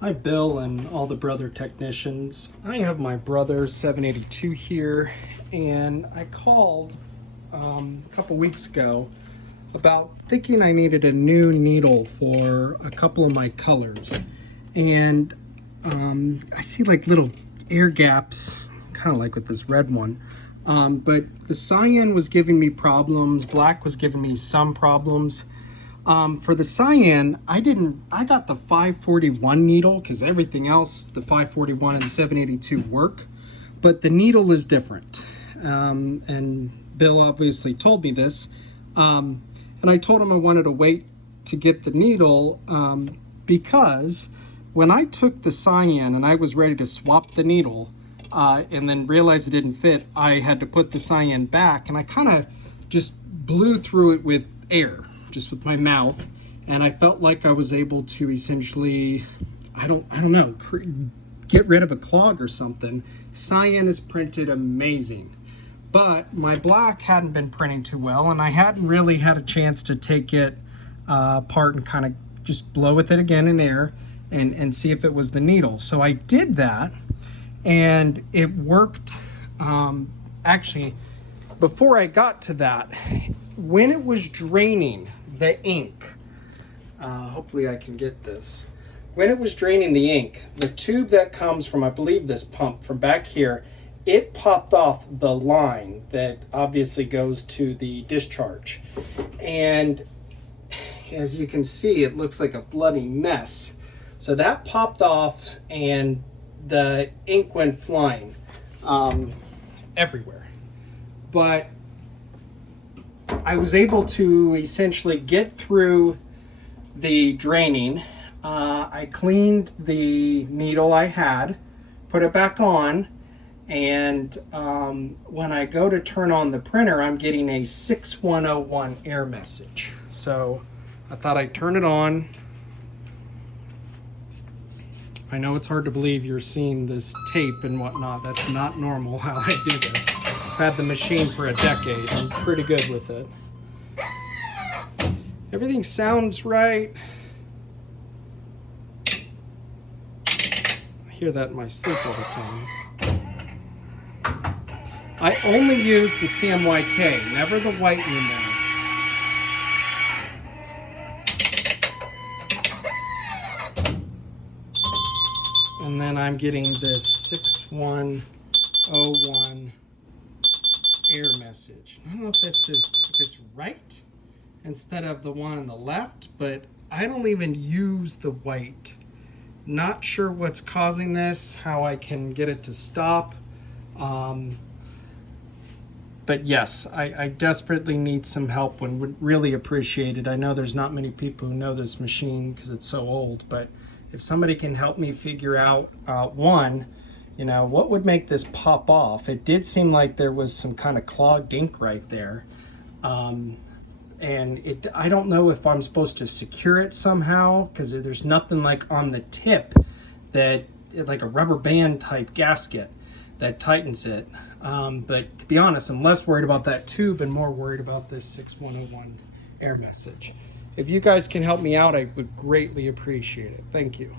Hi Bill and all the brother technicians. I have my brother 782 here, and I called a couple weeks ago about thinking I needed a new needle for a couple of my colors. And I see like little air gaps, kind of like with this red one. But the cyan was giving me problems, black was giving me some problems. For the cyan, I got the 541 needle because everything else, the 541 and the 782 work, but the needle is different. And Bill obviously told me this. And I told him I wanted to wait to get the needle because when I took the cyan and I was ready to swap the needle and then realized it didn't fit, I had to put the cyan back, and I kind of just blew through it with air, just with my mouth, and I felt like I was able to essentially, I don't know, get rid of a clog or something. Cyan is printed amazing, but my black hadn't been printing too well, and I hadn't really had a chance to take it apart and kind of just blow with it again in air and see if it was the needle. So I did that, and it worked. Actually, before I got to that, when it was draining the ink, hopefully I can get this. When it was draining the ink, the tube that comes from, I believe, this pump from back here, it popped off the line that obviously goes to the discharge. And as you can see, it looks like a bloody mess. So that popped off and the ink went flying everywhere. But I was able to essentially get through the draining. I cleaned the needle I had, put it back on, and when I go to turn on the printer, I'm getting a 6101 error message. So I thought I'd turn it on. I know it's hard to believe you're seeing this tape and whatnot. That's not normal how I do this. I've had the machine for a decade. I'm pretty good with it. Everything sounds right. I hear that in my sleep all the time. I only use the CMYK, never the white anymore. And then I'm getting this 6101 error message. I don't know if that's if it's right instead of the one on the left, but I don't even use the white. Not sure what's causing this, how I can get it to stop. But yes, I desperately need some help and would really appreciate it. I know there's not many people who know this machine because it's so old, but if somebody can help me figure out, one, what would make this pop off? It did seem like there was some kind of clogged ink right there. And I don't know if I'm supposed to secure it somehow, because there's nothing like on the tip that, like a rubber band type gasket that tightens it. But to be honest, I'm less worried about that tube and more worried about this 6101 error message. If you guys can help me out, I would greatly appreciate it. Thank you.